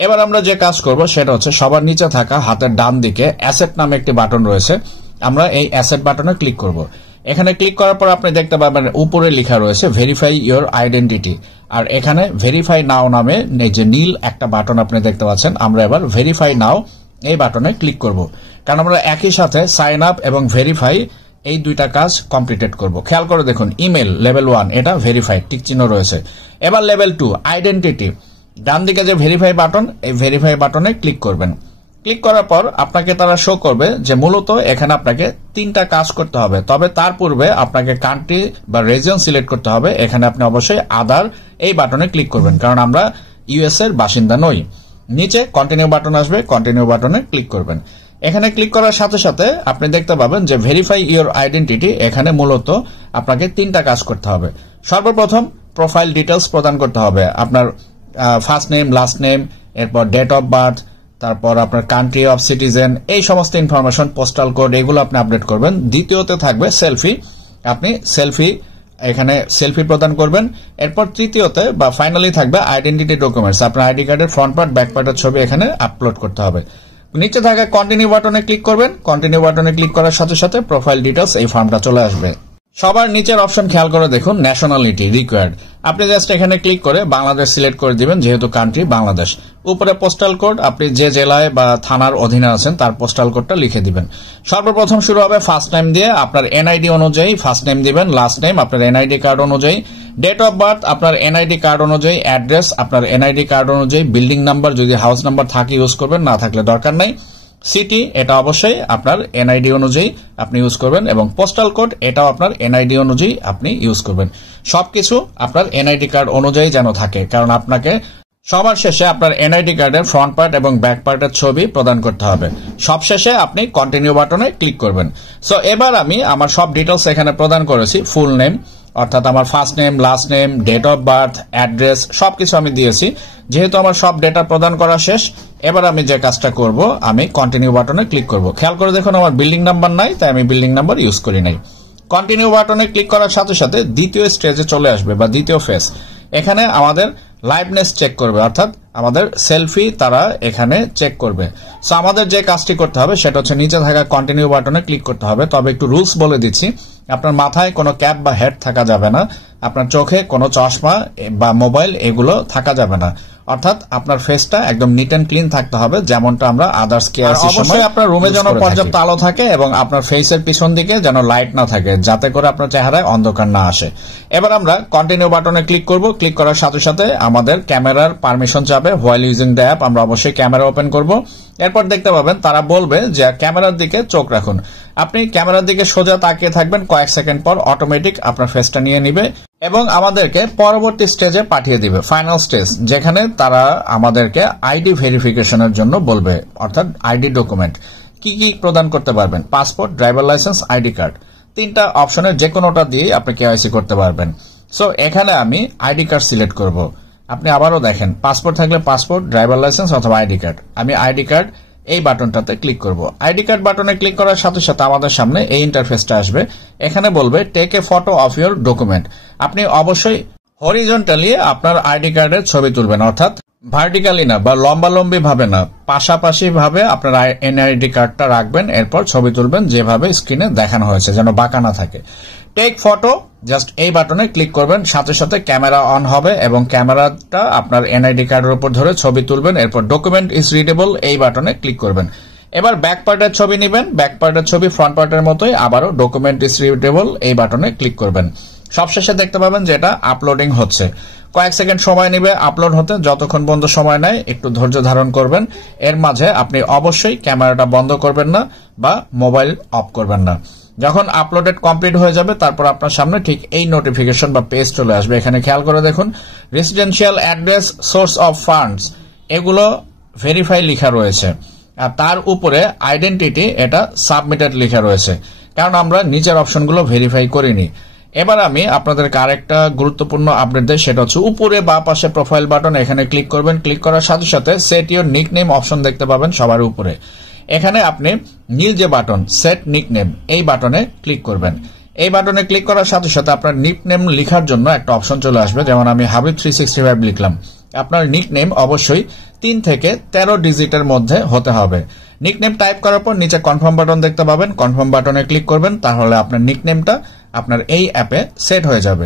এবার আমরা যে কাজ করব সেটা হচ্ছে সবার নিচে থাকা হাতের ডান দিকে অ্যাসেট নামে একটি বাটন রয়েছে, আমরা এই অ্যাসেট বাটনে ক্লিক করব। এখানে ক্লিক করার পর আপনি দেখতে পাবেন উপরে লেখা রয়েছে ভেরিফাই ইওর আইডেন্টিটি, আর এখানে ভেরিফাই নাও নামে যে নীল একটা বাটন আপনি দেখতে পাচ্ছেন, আমরা এবার ভেরিফাই নাও এই বাটনে ক্লিক করব, কারণ আমরা একই সাথে সাইন আপ এবং ভেরিফাই এই দুইটা কাজ কমপ্লিটেড করব। খেয়াল করে দেখুন, ইমেল লেভেল 1 এটা ভেরিফাইড, টিক চিহ্ন রয়েছে। এবার লেভেল 2 আইডেন্টিটি, ডান দিকে যে ভেরিফাই বাটন, এই ভেরিফাই বাটনে ক্লিক করবেন। ক্লিক করার পর আপনাকে তারা শো করবে যে মূলত এখানে আপনাকে 3টা কাজ করতে হবে, তবে তার পূর্বে আপনাকে কান্ট্রি বা রিজিয়ন সিলেক্ট করতে হবে। এখানে আপনি অবশ্যই আদার এই বাটনে ক্লিক করবেন, কারণ আমরা ইউএস এর বাসিন্দা নই। নিচে কন্টিনিউ বাটন আসবে, কন্টিনিউ বাটনে ক্লিক করবেন। এখানে ক্লিক করার সাথে সাথে আপনি দেখতে পাবেন যে ভেরিফাই ইওর আইডেন্টিটি, এখানে মূলত আপনাকে 3টা কাজ করতে হবে। সর্বপ্রথম প্রোফাইল ডিটেলস প্রদান করতে হবে, আপনার ফার্স্ট নেম, লাস্ট নেম, এরপর ডেট অফ বার্থ, তারপর আপনার কান্ট্রি অফ সিটিজেন, এই সমস্ত ইনফরমেশন, পোস্টাল কোড, এগুলো আপনি আপডেট করবেন। দ্বিতীয়তে থাকবে সেলফি, আপনি এখানে সেলফি প্রদান করবেন। এরপর তৃতীয়তে বা ফাইনালি থাকবে আইডেন্টিটি ডকুমেন্টস, আপনার আইডি কার্ডের ফ্রন্ট পার্ট ব্যাক পার্টের ছবি এখানে আপলোড করতে হবে। নিচে থাকা কন্টিনিউ বাটনে ক্লিক করবেন। কন্টিনিউ বাটনে ক্লিক করার সাথে সাথে প্রোফাইল ডিটেলস এই ফর্মটা চলে আসবে। সবার নিচের অপশন খেয়াল করে দেখুন, ন্যাশনালিটি রিকোয়ার্ড, আপনি জাস্ট এখানে ক্লিক করে বাংলাদেশ সিলেক্ট করে দিবেন, যেহেতু কান্ট্রি বাংলাদেশ। উপরে পোস্টাল কোড, আপনি যে জেলায় বা থানার অধীনে আছেন তার পোস্টাল কোডটা লিখে দিবেন। সর্বপ্রথম শুরু হবে ফার্স্ট নেম দিয়ে, আপনার এনআইডি অনুযায়ী ফার্স্ট নেম দিবেন, লাস্ট নেম আপনার এনআইডি কার্ড অনুযায়ী, ডেট অফ বার্থ আপনার এনআইডি কার্ড অনুযায়ী, অ্যাড্রেস আপনার এনআইডি কার্ড অনুযায়ী, বিল্ডিং নাম্বার যদি হাউস নাম্বার থাকে ইউজ করবেন, না থাকলে দরকার নাই। সিটি এটা অবশ্যই আপনার এনআইডি অনুযায়ী আপনি ইউজ করবেন, এবং পোস্টাল কোড এটাও আপনার এনআইডি অনুযায়ী আপনি ইউজ করবেন। সবকিছু আপনার এনআইডি কার্ড অনুযায়ী যেন থাকে, কারণ আপনাকে সবার শেষে আপনার এনআইডি কার্ডের ফ্রন্ট পার্ট এবং ব্যাক পার্টের ছবি প্রদান করতে হবে। সবশেষে আপনি কন্টিনিউ বাটনে ক্লিক করবেন। সো এবার আমি আমার সব ডিটেলস এখানে প্রদান করেছি, ফুল নেম অর্থাৎ আমার first name, last name, date of birth, address সবকিছু আমি দিয়েছি। যেহেতু আমার সব ডেটা প্রদান করা শেষ, এবার আমি যে কাজটা করব, আমি কন্টিনিউ বাটনে ক্লিক করব। খেয়াল করে দেখুন আমার বিল্ডিং নাম্বার নাই, তাই আমি বিল্ডিং নাম্বার ইউজ করি নাই। কন্টিনিউ বাটনে ক্লিক করার সাথে সাথে দ্বিতীয় স্টেজে চলে আসবে বা দ্বিতীয় ফেজ, এখানে আমাদের লাইভনেস চেক করবে, অর্থাৎ আমাদের সেলফি তারা এখানে চেক করবে। সো আমাদের যে কাজটি করতে হবে সেটা হচ্ছে নিচে থাকা কন্টিনিউ বাটনে ক্লিক করতে হবে। তবে একটু রুলস বলে দিচ্ছি, আপনার মাথায় কোনো ক্যাপ বা হেড থাকা যাবে না, আপনার চোখে কোনো চশমা বা মোবাইল এগুলো থাকা যাবে না, অর্থাৎ আপনার ফেসটা একদম নিট এন্ড ক্লিন থাকতে হবে, যেমনটা আমরা আদার্স কেআইসি সময় আপনার রুমে যেন পর্যাপ্ত আলো থাকে এবং আপনার ফেসের পিছন দিকে যেন লাইট না থাকে, যাতে করে আপনার চেহারায় অন্ধকার না আসে। এবার আমরা কন্টিনিউ বাটনে ক্লিক করব। ক্লিক করার সাথে সাথে আমাদের ক্যামেরার পারমিশন চাবে, হোয়াইল ইউজিং দ্য অ্যাপ আমরা অবশ্যই ক্যামেরা ওপেন করব। এরপর দেখতে পাবেন তারা বলবে যে ক্যামেরার দিকে চোখ রাখুন, আপনি ক্যামেরার দিকে সোজা তাকিয়ে থাকবেন, কয়েক সেকেন্ড পর অটোমেটিক আপনার ফেসটা নিয়ে নিবে এবং আমাদেরকে পরবর্তী স্টেজে পাঠিয়ে দিবে, ফাইনাল স্টেজ, যেখানে তারা আমাদেরকে আইডি ভেরিফিকেশনের জন্য বলবে, অর্থাৎ আইডি ডকুমেন্ট কি কি প্রদান করতে পারবেন, passport, driver licence, ID card, 3টা অপশনের যে কোনোটা দিয়ে আপনি কেওয়াইসি করতে পারবেন। সো এখানে আমি আইডি কার্ড সিলেক্ট করব। আপনি আবারও দেখেন, পাসপোর্ট থাকলে পাসপোর্ট, ড্রাইভার লাইসেন্স অথবা আইডি কার্ড, আমি আইডি কার্ড এই বাটনটাতে ক্লিক করব। আইডি কার্ড বাটনে ক্লিক করার সাথে সাথে আমাদের সামনে এই ইন্টারফেসটা আসবে। এখানে বলবে take a photo of your document, আপনি অবশ্যই হরিজন্টালি আপনার আইডি কার্ডের ছবি তুলবেন, অর্থাৎ ভার্টিক্যালি না বা লম্বালম্বি ভাবে না, পাশাপাশি ভাবে আপনার এনআইডি কার্ডটা রাখবেন, এরপর ছবি তুলবেন যেভাবে স্ক্রিনে দেখানো হয়েছে, যেন বাঁকা না থাকে। টেক ফটো জাস্ট এই বাটনে ক্লিক করবেন, সাথে সাথে ক্যামেরা অন হবে এবং ক্যামেরাটা আপনার এনআইডি কার্ডের উপর ধরে ছবি তুলবেন। এরপর ডকুমেন্ট ইজ রিডেবল এই বাটনে ক্লিক করবেন। এবার ব্যাক পার্টের ছবি নেবেন, ব্যাক পার্টের ছবি ফ্রন্ট পার্টের মতোই আবারও ডকুমেন্ট ইজ রিডেবল এই বাটনে ক্লিক করবেন। সবশেষে দেখতে পাবেন যে এটা আপলোডিং হচ্ছে, কয়েক সেকেন্ড সময় নেবে আপলোড হতে, যতক্ষণ পর্যন্ত সময় নেয় একটু ধৈর্য ধারণ করবেন। এর মাঝে আপনি অবশ্যই ক্যামেরাটা বন্ধ করবেন না বা মোবাইল অফ করবেন না। যখন আপলোডেড কমপ্লিট হয়ে যাবে তারপর আপনার সামনে ঠিক এই নোটিফিকেশন বা পেজ চলে আসবে। এখানে খেয়াল করে দেখুন, residential address, source of funds এগুলো ভেরিফাই লেখা রয়েছে, আর তার উপরে আইডেন্টিটি এটা সাবমিটেড লেখা রয়েছে, কারণ আমরা নিচের অপশনগুলো ভেরিফাই করিনি। এবার আমি আপনাদেরকে আরেকটা গুরুত্বপূর্ণ আপডেট দেই, সেটা হচ্ছে উপরে বাঁ পাশে প্রোফাইল বাটন, এখানে ক্লিক করবেন। ক্লিক করার সাথে সাথে সেট ইউর নিকনেম অপশন দেখতে পাবেন সবার উপরে। এখানে আপনি নীল যে বাটন সেট নিকনেম এই বাটনে ক্লিক করবেন। এই বাটনে ক্লিক করার সাথে সাথে আপনার নিকনেম লেখার জন্য একটা অপশন চলে আসবে, যেমন আমি হাবিব 365 লিখলাম। আপনার নিকনেম অবশ্যই 3 থেকে 13 ডিজিটের মধ্যে হতে হবে। নিকনেম টাইপ করার পর নিচে কনফার্ম বাটন দেখতে পাবেন, কনফার্ম বাটনে ক্লিক করবেন, তাহলে আপনার নিকনেমটা আপনার এই অ্যাপে সেট হয়ে যাবে।